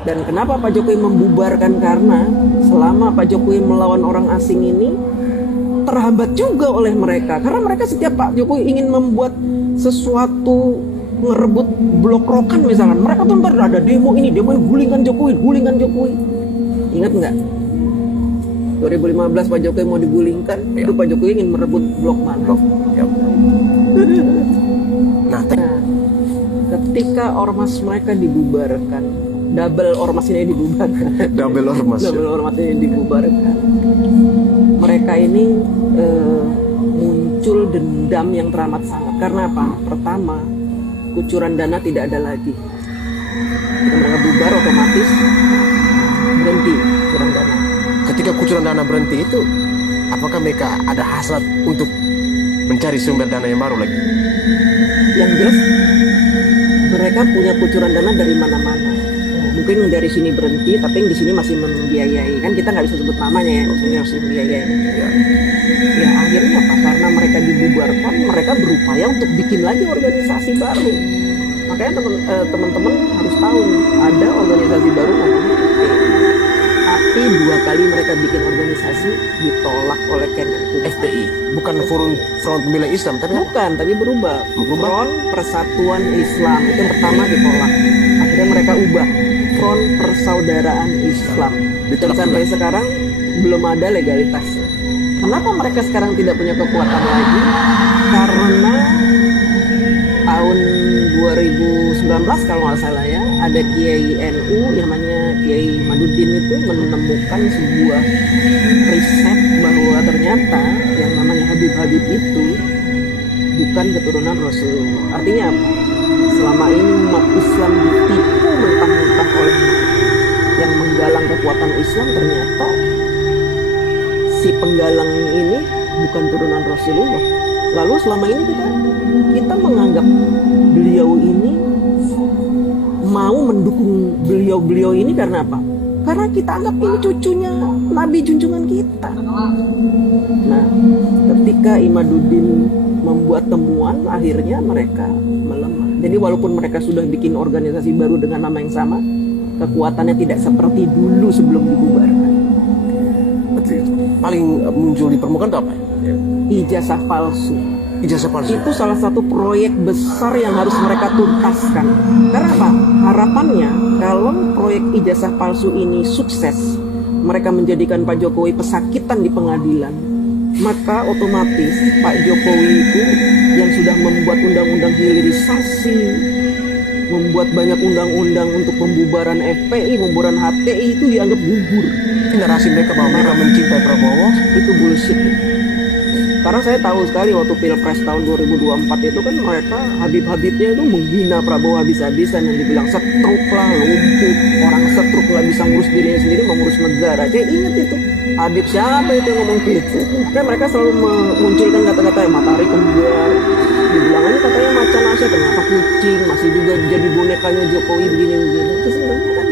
Dan kenapa Pak Jokowi membubarkan? Karena selama Pak Jokowi melawan orang asing ini terhambat juga oleh mereka. Karena mereka setiap Pak Jokowi ingin membuat sesuatu, ngerebut blok rokan misalkan, mereka tuh ntar ada demo ini, demo ini, gulingkan Jokowi, gulingkan Jokowi. Ingat nggak? 2015 Pak Jokowi mau digulingkan, itu Pak Jokowi ingin merebut blok mana? Ya. Nah, ketika ormas mereka dibubarkan, double ormas ini dibubarkan, Double ormas. double ormas ini dibubarkan, mereka ini muncul dendam yang teramat sangat. Karena apa? Pertama, kucuran dana tidak ada lagi. Ketika mereka bubar, otomatis berhenti kucuran dana. Ketika kucuran dana berhenti itu, apakah mereka ada hasrat untuk mencari sumber dana yang baru lagi? Yang jelas mereka punya kucuran dana dari mana-mana. Mungkin dari sini berhenti, tapi di sini masih membiayai. Kan kita nggak bisa sebut namanya ya, maksudnya masih membiayai. Ya akhirnya apa? Karena mereka dibubarkan, mereka berupaya untuk bikin lagi organisasi baru. Makanya teman-teman harus tahu nih, ada organisasi baru namanya FPI. Tapi 2 kali mereka bikin organisasi ditolak oleh Kemenkumham. FPI bukan Forum Front Pembela Islam, tapi Bukan, tapi berubah. Berubah? Front Persatuan Islam itu yang pertama ditolak. Akhirnya mereka ubah Front Persaudaraan Islam. Dan Ditolak sampai sekarang belum ada legalitasnya. Kenapa mereka sekarang tidak punya kekuatan lagi? Karena tahun 2019 kalau nggak salah ya, ada Kiai NU yang namanya Kiai Madudin itu menemukan sebuah riset bahwa ternyata yang namanya Habib-Habib itu bukan keturunan Rasulullah. Artinya apa? Selama ini umat Islam ditipu mentah-mentah oleh yang menggalang kekuatan Islam, ternyata si penggalang ini bukan turunan Rasulullah. Lalu selama ini kita menganggap beliau ini mau mendukung beliau ini karena apa? Karena kita anggap ini cucunya Nabi junjungan kita. Nah, ketika Imaduddin membuat temuan, akhirnya mereka melemah. Jadi walaupun mereka sudah bikin organisasi baru dengan nama yang sama, kekuatannya tidak seperti dulu sebelum dibubarkan. paling muncul di permukaan itu apa? Ijazah palsu. Ijazah palsu. Itu salah satu proyek besar yang harus mereka tuntaskan. Karena apa? Harapannya kalau proyek ijazah palsu ini sukses, mereka menjadikan Pak Jokowi pesakitan di pengadilan, maka otomatis Pak Jokowi itu yang sudah membuat undang-undang hilirisasi, membuat banyak undang-undang untuk pembubaran FPI, pembubaran HTI itu dianggap gugur. Narasi mereka bahwa mereka mencintai Prabowo Itu bullshit. Karena saya tahu sekali waktu Pilpres tahun 2024 itu kan mereka Habib-Habibnya itu menghina Prabowo habis-habisan, yang dibilang setruk lah, lumpuh, orang setruk lah bisa ngurus dirinya sendiri, mau ngurus negara. Saya ingat itu. Habib siapa itu yang ngomong gitu? Kan mereka selalu memunculkan kata-kata yang matahari kembar. Dibilang aja katanya macan Asia, ternyata kucing, masih juga jadi bonekanya Jokowi begini-begini. Itu sebenarnya kan